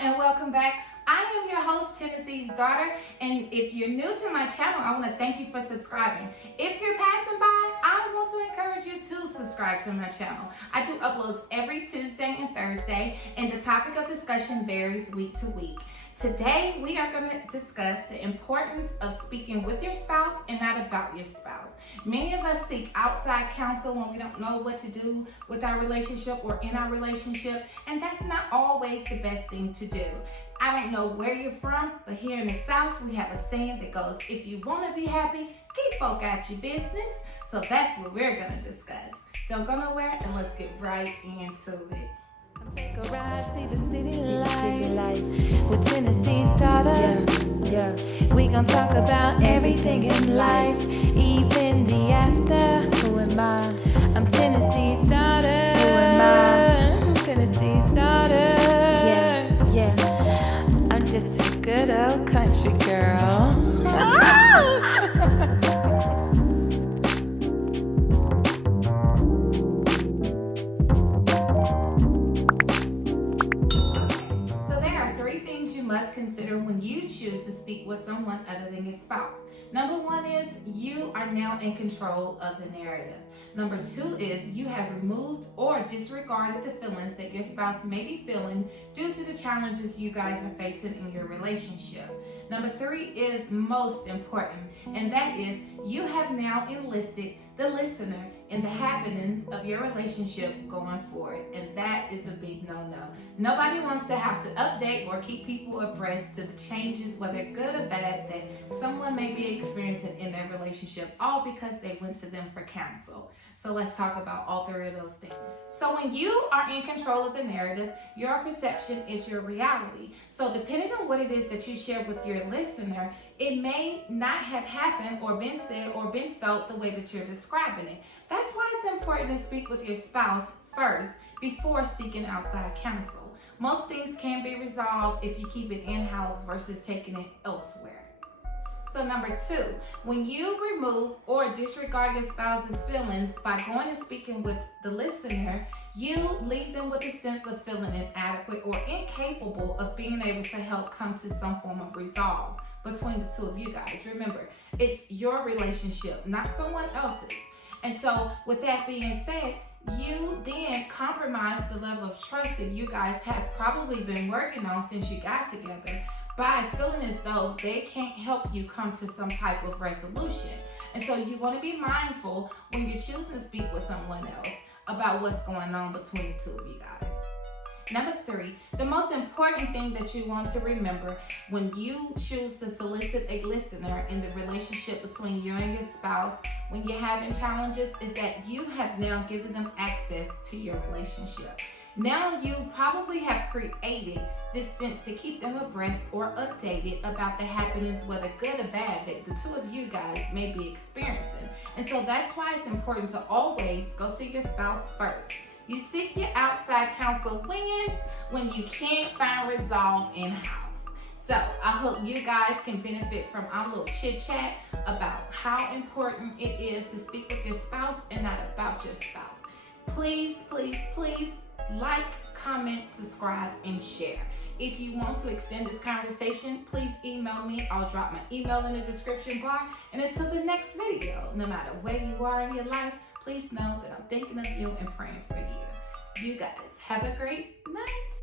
and welcome back. I am your host, Tennessee's Daughter, and if you're new to my channel, I want to thank you for subscribing. If you're passing by, I want to encourage you to subscribe to my channel. I do uploads every Tuesday and Thursday, and the topic of discussion varies week to week. Today, we are going to discuss the importance of speaking with your spouse and not about your spouse. Many of us seek outside counsel when we don't know what to do with our relationship or in our relationship, and that's not always the best thing to do. I don't know where you're from, but here in the South, we have a saying that goes, if you want to be happy, keep folk out your business. So that's what we're going to discuss. Don't go nowhere, and let's get right into it. Come take a ride, see the city life with Tennessee's Daughter. Yeah. We gon' talk about everything in life, even the after. Who am I? I'm Tennessee's Daughter. Who am I? I'm Tennessee's Daughter. Yeah. I'm just a good old country girl. Must consider when you choose to speak with someone other than your spouse. Number one is you are now in control of the narrative. Number two is you have removed or disregarded the feelings that your spouse may be feeling due to the challenges you guys are facing in your relationship. Number three is most important, and that is you have now enlisted the listener in the happenings of your relationship going forward, and that is a big no-no. Nobody wants to have to update or keep people abreast to the changes, whether good or bad, that someone may be experiencing in their relationship, all because they went to them for counsel. So let's talk about all three of those things. So when you are in control of the narrative, your perception is your reality. So depending on what it is that you share with your listener, it may not have happened or been said or been felt the way that you're describing it. That's why it's important to speak with your spouse first before seeking outside counsel. Most things can be resolved if you keep it in-house versus taking it elsewhere. So number two, when you remove or disregard your spouse's feelings by going and speaking with the listener, you leave them with a sense of feeling inadequate or incapable of being able to help come to some form of resolve between the two of you guys. Remember, it's your relationship, not someone else's. And so with that being said, you then compromise the level of trust that you guys have probably been working on since you got together by feeling as though they can't help you come to some type of resolution. And so you want to be mindful when you're choosing to speak with someone else about what's going on between the two of you guys. Number three, the most important thing that you want to remember when you choose to solicit a listener in the relationship between you and your spouse, when you're having challenges, is that you have now given them access to your relationship. Now you probably have created this sense to keep them abreast or updated about the happenings, whether good or bad, that the two of you guys may be experiencing. And so that's why it's important to always go to your spouse first. You seek your outside counsel when you can't find resolve in-house. So I hope you guys can benefit from our little chit-chat about how important it is to speak with your spouse and not about your spouse. Please, please, please like, comment, subscribe, and share. If you want to extend this conversation, please email me. I'll drop my email in the description bar. And until the next video, no matter where you are in your life, please know that I'm thinking of you and praying for you. You guys have a great night.